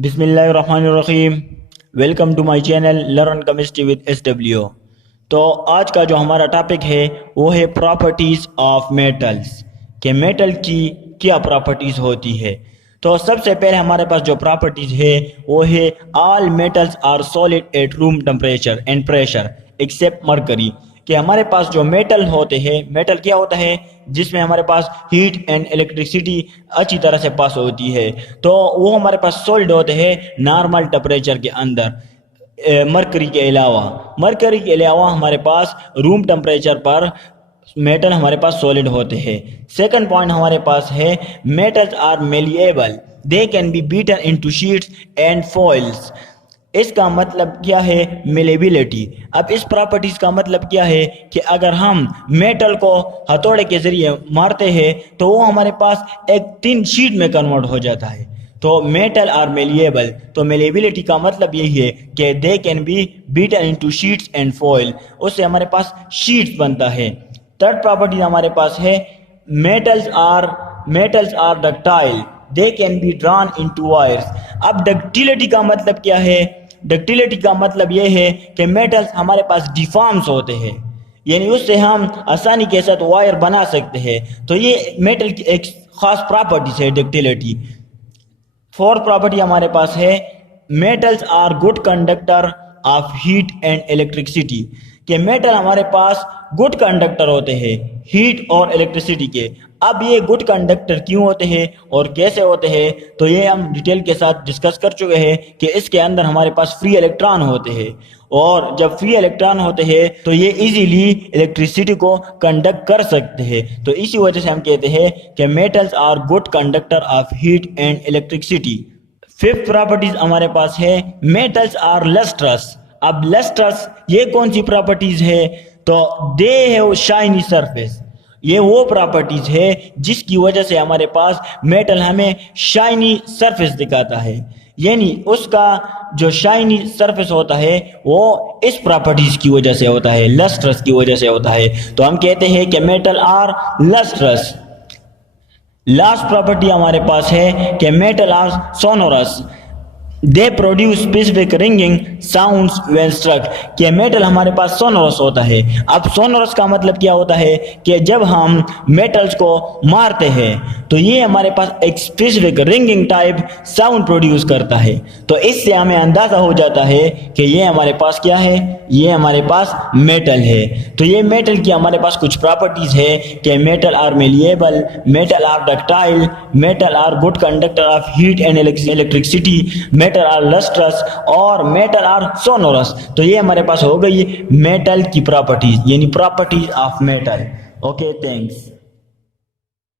बिस्मिल्लाहिर्रहमानिर्रहीम। Welcome to my channel learn chemistry with SW। तो आज का जो हमारा टॉपिक है वो है प्रॉपर्टीज़ ऑफ मेटल्स, कि मेटल की क्या प्रॉपर्टीज़ होती है। तो सबसे पहले हमारे पास जो प्रॉपर्टीज़ है वो है all metals are solid at room temperature and pressure except mercury. कि हमारे पास जो मेटल होते हैं, मेटल क्या होता है जिसमें हमारे पास हीट एंड इलेक्ट्रिसिटी अच्छी तरह से पास होती है, तो वो हमारे पास सॉलिड होते हैं नॉर्मल टेम्परेचर के अंदर। मरकरी के अलावा हमारे पास रूम टेम्परेचर पर मेटल हमारे पास सॉलिड होते हैं। सेकंड पॉइंट हमारे पास है metals are malleable, they can be beaten into sheets and foils. इसका मतलब क्या है मेलेबिलिटी। अब इस प्रॉपर्टीज का मतलब क्या है कि अगर हम मेटल को हथौड़े के जरिए मारते हैं तो वो हमारे पास एक थिन शीट में कन्वर्ट हो जाता है। तो मेटल आर मेलिएबल, तो मेलेबिलिटी का मतलब यही है कि दे can be beaten into sheets and foil, उससे हमारे पास शीट्स बनता है। थर्ड प्रॉपर्टी हमारे पास है metals are ductile, they can be drawn into wires. अब डक्टिलिटी का मतलब क्या है? डक्टिलिटी का मतलब यह है कि मेटल्स हमारे पास डिफॉर्म्स होते हैं, यानी उससे हम आसानी के साथ वायर बना सकते हैं। तो ये मेटल की एक खास प्रॉपर्टी है डक्टिलिटी। फोर्थ प्रॉपर्टी हमारे पास है metals are good conductor of heat and electricity, कि मेटल हमारे पास गुड कंडक्टर होते हैं हीट और इलेक्ट्रिसिटी के। अब ये गुड कंडक्टर क्यों होते हैं और कैसे होते हैं, तो ये हम डिटेल के साथ डिस्कस कर चुके हैं कि इसके अंदर हमारे पास फ्री इलेक्ट्रॉन होते हैं, और जब फ्री इलेक्ट्रॉन होते हैं तो ये इजीली इलेक्ट्रिसिटी को कंडक्ट कर सकते हैं। तो इसी वजह से हम कहते हैं कि metals are good conductor of heat and electricity. Fifth properties हमारे पास है मेटल्स आर लस्ट्रस। अब लस्ट्रस ये कौन सी प्रॉपर्टीज है? तो दे हैव शाइनी सरफेस। ये वो प्रॉपर्टीज है जिसकी वजह से हमारे पास मेटल हमें शाइनी सरफेस दिखाता है, यानी उसका जो शाइनी सरफेस होता है वो इस प्रॉपर्टीज की वजह से होता है, लस्ट्रस की वजह से होता है। तो हम कहते हैं कि metal are lustrous. Last property हमारे पास है कि metal are sonorous, they produce specific ringing sounds when struck. कि मेटल हमारे पास सोनोरस होता है। अब सोनोरस का मतलब क्या होता है कि जब हम मेटल्स को मारते हैं तो ये हमारे पास एक specific ringing type sound produce करता है। तो इससे हमें अंदाजा हो जाता है कि ये हमारे पास क्या है, ये हमारे पास मेटल है। तो ये मेटल की हमारे पास कुछ प्रॉपर्टीज है कि metal are malleable, metal are ductile, metal are good conductor of heat and electricity, metal are lustrous और मेटल आर सोनोरस। तो ये हमारे पास हो गई मेटल की प्रॉपर्टीज, यानी properties of metal. Okay, thanks.